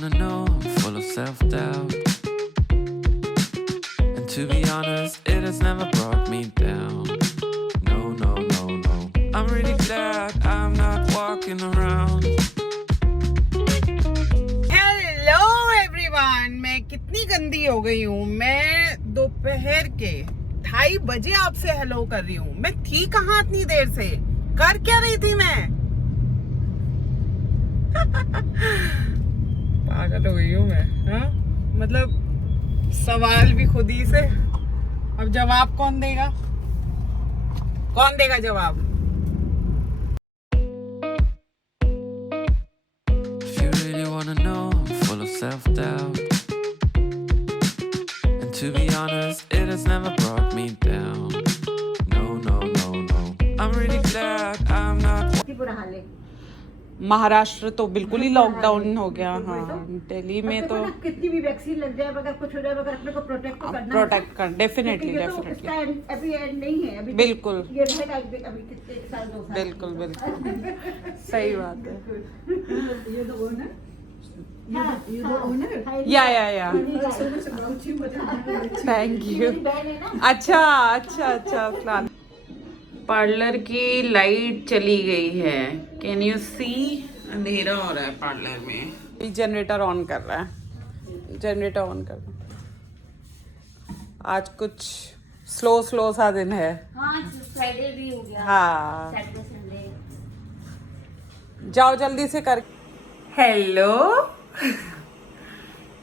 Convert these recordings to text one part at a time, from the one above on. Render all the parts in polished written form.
wanna know, I'm full of self-doubt. And to be honest, it has never brought me down. No, no, no, no. I'm really glad I'm not walking around. Hello everyone, मैं कितनी गंदी हो गई हूँ। मैं दोपहर के 2:30 बजे आपसे हेलो कर रही हूँ। मैं थी कहाँ इतनी देर से? कर क्या रही थी मैं? पागल हो गई हूँ मैं। हाँ, मतलब सवाल भी खुद ही से। अब जवाब कौन देगा? कौन देगा जवाब? If you really wanna know, I'm full of self-doubt. And to be honest, it has never brought me down. No, no, no, no. I'm really glad I'm not. Maharashtra तो बिल्कुल ही लॉकडाउन हो गया। हाँ, दिल्ली में तो कितनी भी वैक्सीन लग जाए, अगर कुछ हो जाए, अगर अपने को प्रोटेक्ट तो करना प्रोटेक्ट कर डेफिनेटली है। तो इसका अभी एंड नहीं है, अभी बिल्कुल ये रहेगा अभी कितने 1 साल 2 साल। बिल्कुल बिल्कुल सही बात है। ये तो ओनर you the owner? या So much about you, but thank you. अच्छा अच्छा अच्छा फिलहाल पार्लर की लाइट चली गई है। Can you see? अंधेरा हो रहा है पार्लर में। जनरेटर ऑन कर रहा है, जनरेटर ऑन कर रहा है। आज कुछ स्लो सा दिन है। हाँ, फ्राइडे भी हो गया। हाँ, सैटरडे संडे। जाओ जल्दी से कर। हेलो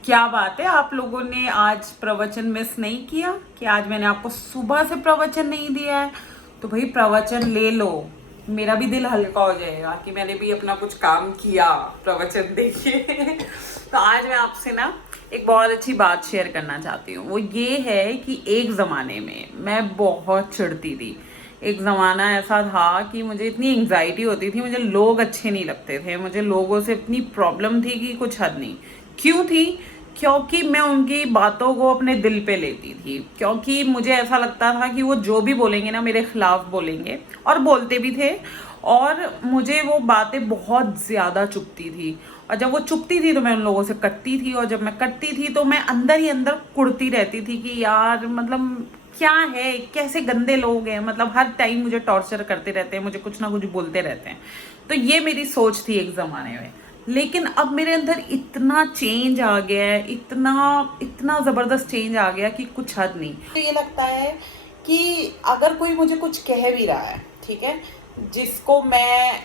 क्या बात है, आप लोगों ने आज प्रवचन मिस नहीं किया कि आज मैंने आपको सुबह से प्रवचन नहीं दिया है? तो भाई प्रवचन ले लो, मेरा भी दिल हल्का हो जाएगा कि मैंने भी अपना कुछ काम किया प्रवचन देखिए। तो आज मैं आपसे ना एक बहुत अच्छी बात शेयर करना चाहती हूँ। वो ये है कि एक ज़माने में मैं बहुत चिढ़ती थी। एक ज़माना ऐसा था कि मुझे इतनी एंग्जाइटी होती थी, मुझे लोग अच्छे नहीं लगते थे, मुझे लोगों से इतनी प्रॉब्लम थी कि कुछ हद नहीं। क्यों थी? क्योंकि मैं उनकी बातों को अपने दिल पे लेती थी। क्योंकि मुझे ऐसा लगता था कि वो जो भी बोलेंगे ना मेरे खिलाफ बोलेंगे, और बोलते भी थे। और मुझे वो बातें बहुत ज़्यादा चुभती थी, और जब वो चुभती थी तो मैं उन लोगों से कटती थी, और जब मैं कटती थी तो मैं अंदर ही अंदर कुढ़ती रहती थी कि यार मतलब क्या है, कैसे गंदे लोग हैं, मतलब हर टाइम मुझे टॉर्चर करते रहते हैं, मुझे कुछ ना कुछ बोलते रहते हैं। तो ये मेरी सोच थी एक ज़माने में। लेकिन अब मेरे अंदर इतना चेंज आ गया है, इतना ज़बरदस्त चेंज आ गया कि कुछ हद नहीं। तो ये लगता है कि अगर कोई मुझे कुछ कह भी रहा है, ठीक है, जिसको मैं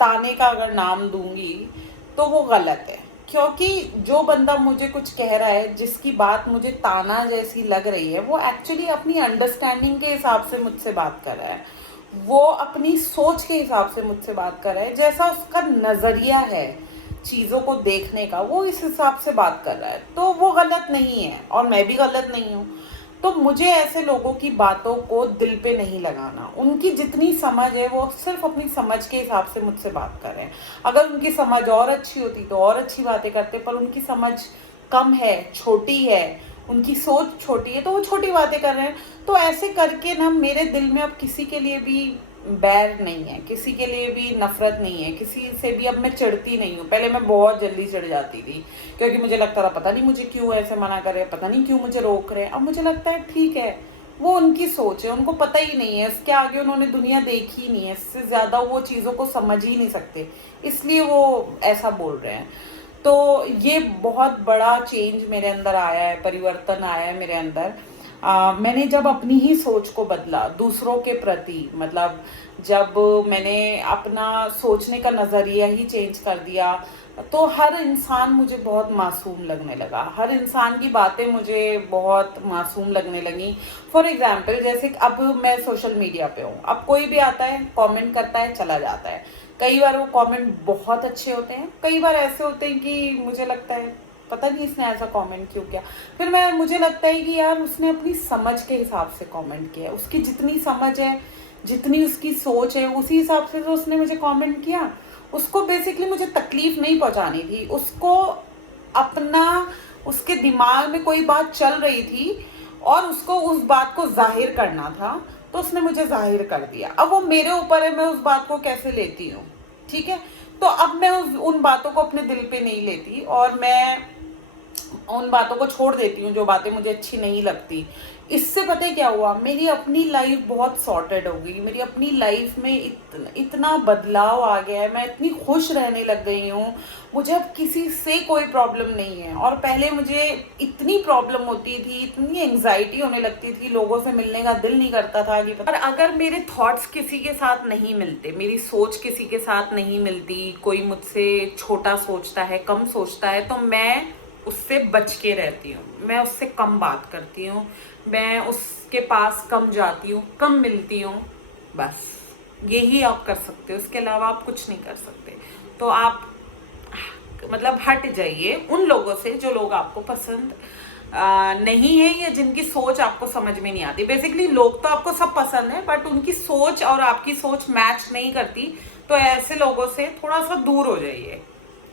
ताने का अगर नाम दूंगी तो वो गलत है। क्योंकि जो बंदा मुझे कुछ कह रहा है, जिसकी बात मुझे ताना जैसी लग रही है, वो एक्चुअली अपनी अंडरस्टैंडिंग के हिसाब से मुझसे बात कर रहा है, वो अपनी सोच के हिसाब से मुझसे बात कर रहा है, जैसा उसका नज़रिया है चीज़ों को देखने का, वो इस हिसाब से बात कर रहा है। तो वो गलत नहीं है और मैं भी गलत नहीं हूँ। तो मुझे ऐसे लोगों की बातों को दिल पे नहीं लगाना। उनकी जितनी समझ है वो सिर्फ अपनी समझ के हिसाब से मुझसे बात कर रहे हैं। अगर उनकी समझ और अच्छी होती तो और अच्छी बातें करते, पर उनकी समझ कम है, छोटी है, उनकी सोच छोटी है, तो वो छोटी बातें कर रहे हैं। तो ऐसे करके ना मेरे दिल में अब किसी के लिए भी बैर नहीं है, किसी के लिए भी नफरत नहीं है, किसी से भी अब मैं चिढ़ती नहीं हूँ। पहले मैं बहुत जल्दी चिढ़ जाती थी, क्योंकि मुझे लगता था पता नहीं मुझे क्यों ऐसे मना कर रहे हैं, पता नहीं क्यों मुझे रोक रहे हैं। अब मुझे लगता है ठीक है, वो उनकी सोच है, उनको पता ही नहीं है, इसके आगे उन्होंने दुनिया देखी ही नहीं है, इससे ज़्यादा वो चीज़ों को समझ ही नहीं सकते, इसलिए वो ऐसा बोल रहे हैं। तो ये बहुत बड़ा चेंज मेरे अंदर आया है, परिवर्तन आया है मेरे अंदर। मैंने जब अपनी ही सोच को बदला दूसरों के प्रति, मतलब जब मैंने अपना सोचने का नज़रिया ही चेंज कर दिया, तो हर इंसान मुझे बहुत मासूम लगने लगा, हर इंसान की बातें मुझे बहुत मासूम लगने लगी। फॉर एग्जाम्पल, जैसे अब मैं सोशल मीडिया पे हूँ, अब कोई भी आता है कमेंट करता है चला जाता है। कई बार वो कमेंट बहुत अच्छे होते हैं, कई बार ऐसे होते हैं कि मुझे लगता है पता नहीं इसने ऐसा कमेंट क्यों किया। फिर मुझे लगता है कि यार उसने अपनी समझ के हिसाब से कमेंट किया, उसकी जितनी समझ है, जितनी उसकी सोच है, उसी हिसाब से तो उसने मुझे कमेंट किया। उसको बेसिकली मुझे तकलीफ नहीं पहुंचानी थी, उसको अपना, उसके दिमाग में कोई बात चल रही थी और उसको उस बात को जाहिर करना था, तो उसने मुझे जाहिर कर दिया। अब वो मेरे ऊपर है, मैं उस बात को कैसे लेती हूँ। ठीक है। तो अब मैं उन बातों को अपने दिल पे नहीं लेती और मैं उन बातों को छोड़ देती हूँ जो बातें मुझे अच्छी नहीं लगती। इससे पता है क्या हुआ, मेरी अपनी लाइफ बहुत सॉर्टेड हो गई, मेरी अपनी लाइफ में इतना बदलाव आ गया है, मैं इतनी खुश रहने लग गई हूँ, मुझे अब किसी से कोई प्रॉब्लम नहीं है। और पहले मुझे इतनी प्रॉब्लम होती थी, इतनी एंग्जाइटी होने लगती थी, लोगों से मिलने का दिल नहीं करता था कि पर अगर मेरे थॉट्स किसी के साथ नहीं मिलते, मेरी सोच किसी के साथ नहीं मिलती, कोई मुझसे छोटा सोचता है, कम सोचता है, तो मैं उससे बच के रहती हूँ, मैं उससे कम बात करती हूँ, मैं उसके पास कम जाती हूँ, कम मिलती हूँ। बस यही आप कर सकते हो, इसके अलावा आप कुछ नहीं कर सकते। तो आप मतलब हट जाइए उन लोगों से जो लोग आपको पसंद नहीं है या जिनकी सोच आपको समझ में नहीं आती। बेसिकली लोग तो आपको सब पसंद है बट उनकी सोच और आपकी सोच मैच नहीं करती, तो ऐसे लोगों से थोड़ा सा दूर हो जाइए,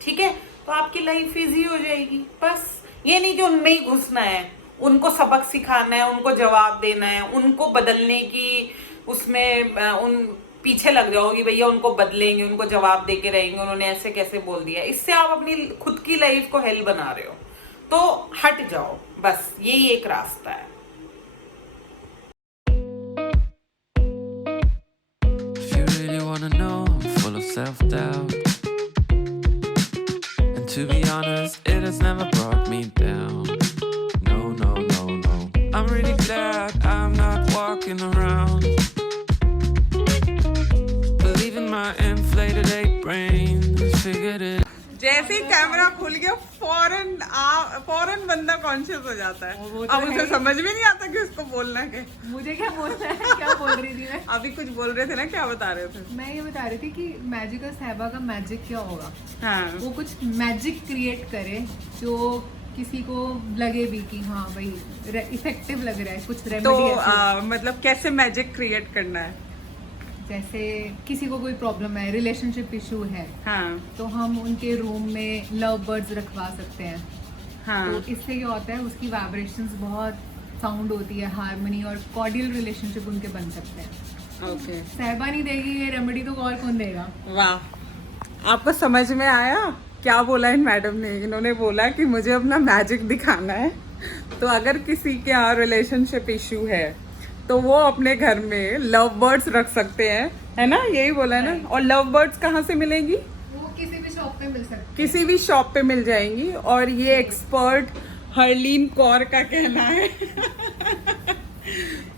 ठीक है। तो आपकी लाइफ इजी हो जाएगी। बस ये नहीं कि उनमें ही घुसना है, उनको सबक सिखाना है, उनको जवाब देना है, उनको बदलने की उसमें उन पीछे लग जाओ कि भैया उनको बदलेंगे, उनको जवाब दे के रहेंगे, उन्होंने ऐसे कैसे बोल दिया। इससे आप अपनी खुद की लाइफ को हेल बना रहे हो। तो हट जाओ, बस यही एक रास्ता है। If you really wanna know, I'm full of self-doubt. And to be honest, it has never brought me down. No, no, no, no. I'm really glad I'm not walking around believing my inflated ape brain figured it. जैसे ही camera खुल गया फौरन बंदा conscious हो जाता है। अब उसे समझ में नहीं आता कि उसको बोलना है। मुझे क्या बोलना है, क्या बोल रही थी मैं? अभी कुछ बोल रहे थे ना, क्या बता रहे थे? मैं ये बता रही थी कि मैजिकल साहिबा का मैजिक क्या होगा। हाँ। वो कुछ मैजिक क्रिएट करे जो किसी को लगे भी कि हाँ भाई इफेक्टिव लग रहा है, कुछ रेमेडी। तो मतलब कैसे मैजिक क्रिएट करना है? जैसे किसी को कोई प्रॉब्लम है, रिलेशनशिप इशू है, हाँ तो हम उनके रूम में लव बर्ड्स रखवा सकते हैं। हाँ तो इससे क्या होता है, उसकी वाइब्रेशंस बहुत साउंड होती है, हार्मनी और कॉर्डियल रिलेशनशिप उनके बन सकते हैं। ओके। साहिबा नहीं देगी ये रेमेडी तो और कौन देगा? वाह, आपको समझ में आया क्या बोला इन मैडम ने? इन्होंने बोला कि मुझे अपना मैजिक दिखाना है, तो अगर किसी के यहाँ रिलेशनशिप इशू है तो वो अपने घर में लव बर्ड्स रख सकते हैं, है ना? यही बोला है ना? और लव बर्ड्स कहाँ से मिलेंगी? वो किसी भी शॉप पे मिल सकती है, किसी भी शॉप पे मिल जाएंगी। और ये एक्सपर्ट हरलीन कौर का कहना है।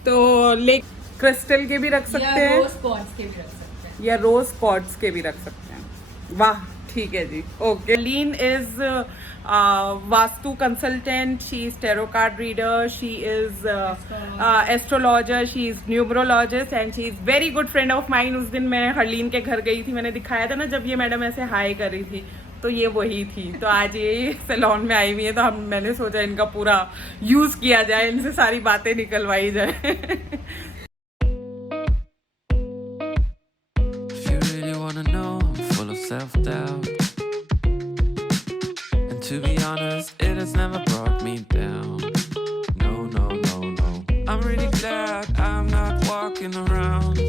तो ले क्रिस्टल के भी रख सकते हैं, रोज क्वार्ट्ज के भी रख सकते हैं, या रोज क्वार्ट्ज के भी रख सकते हैं। वाह, ठीक है जी, okay. Leen is vastu consultant, she is tarot card reader, she is astrologer, she is numerologist and she is very good friend of mine. उस दिन मैं हरलीन के घर गई थी, मैंने दिखाया था ना जब ये मैडम ऐसे हाई कर रही थी, तो ये वही थी। तो आज ये सैलून में आई हुई है, तो मैंने सोचा इनका पूरा यूज किया जाए, इनसे सारी बातें निकलवाई जाए। If you really wanna know, I'm full of self-doubt. And to be honest, it has never brought me down. No, no, no, no. I'm really glad I'm not walking around